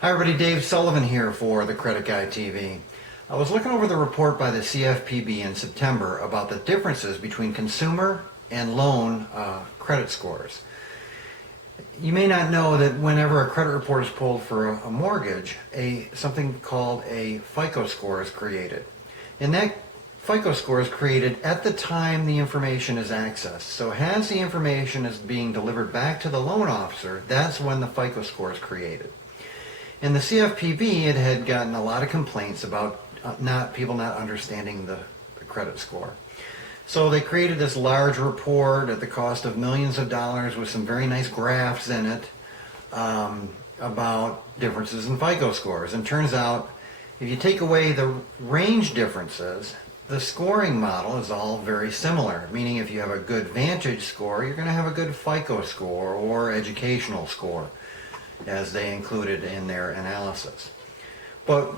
Hi everybody, Dave Sullivan here for the Credit Guy TV. I was looking over the report by the CFPB in September about the differences between consumer and loan credit scores. You may not know that whenever a credit report is pulled for a mortgage, something called a FICO score is created. And that FICO score is created at the time the information is accessed. So as the information is being delivered back to the loan officer, that's when the FICO score is created. In the CFPB, it had gotten a lot of complaints about people not understanding the credit score. So they created this large report at the cost of millions of dollars with some very nice graphs in it about differences in FICO scores. And turns out, if you take away the range differences, the scoring model is all very similar. Meaning if you have a good Vantage score, you're going to have a good FICO score or educational score, as they included in their analysis. But,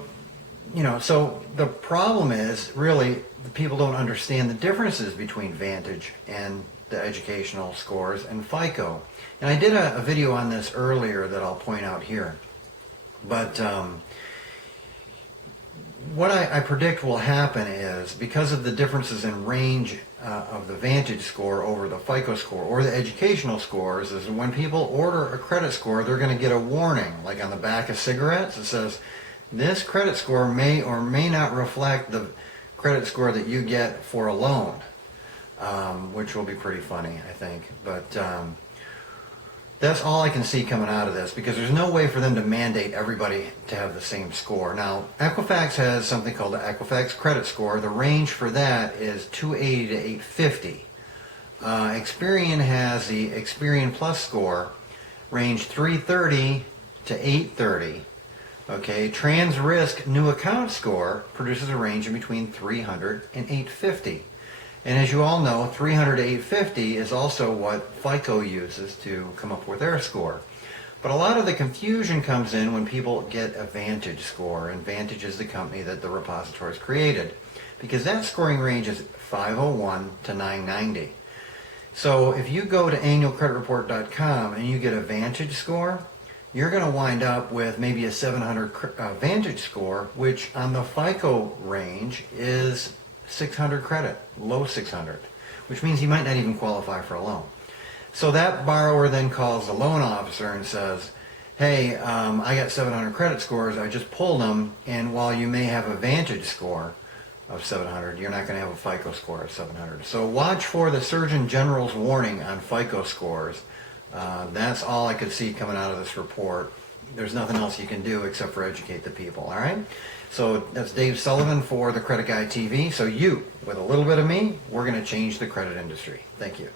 so the problem is really the people don't understand the differences between Vantage and the educational scores and FICO. And I did a video on this earlier that I'll point out here. But what I predict will happen is, because of the differences in range of the Vantage score over the FICO score or the educational scores, is when people order a credit score, they're going to get a warning, like on the back of cigarettes. It says, this credit score may or may not reflect the credit score that you get for a loan, which will be pretty funny, I think. But that's all I can see coming out of this, because there's no way for them to mandate everybody to have the same score. Now, Equifax has something called the Equifax credit score. The range for that is 280 to 850. Experian has the Experian Plus score, range 330 to 830. Okay, TransUnion new account score produces a range in between 300 and 850. And as you all know, 300 to 850 is also what FICO uses to come up with their score. But a lot of the confusion comes in when people get a Vantage score, and Vantage is the company that the repositories created, because that scoring range is 501 to 990. So if you go to annualcreditreport.com and you get a Vantage score, you're going to wind up with maybe a 700 Vantage score, which on the FICO range is 600 credit, low 600, which means you might not even qualify for a loan. So that borrower then calls the loan officer and says, hey, I got 700 credit scores, I just pulled them, and while you may have a Vantage score of 700, you're not going to have a FICO score of 700. So watch for the Surgeon General's warning on FICO scores. That's all I could see coming out of this report. There's nothing else you can do except for educate the people, all right? So that's Dave Sullivan for the Credit Guy TV. So you, with a little bit of me, we're going to change the credit industry. Thank you.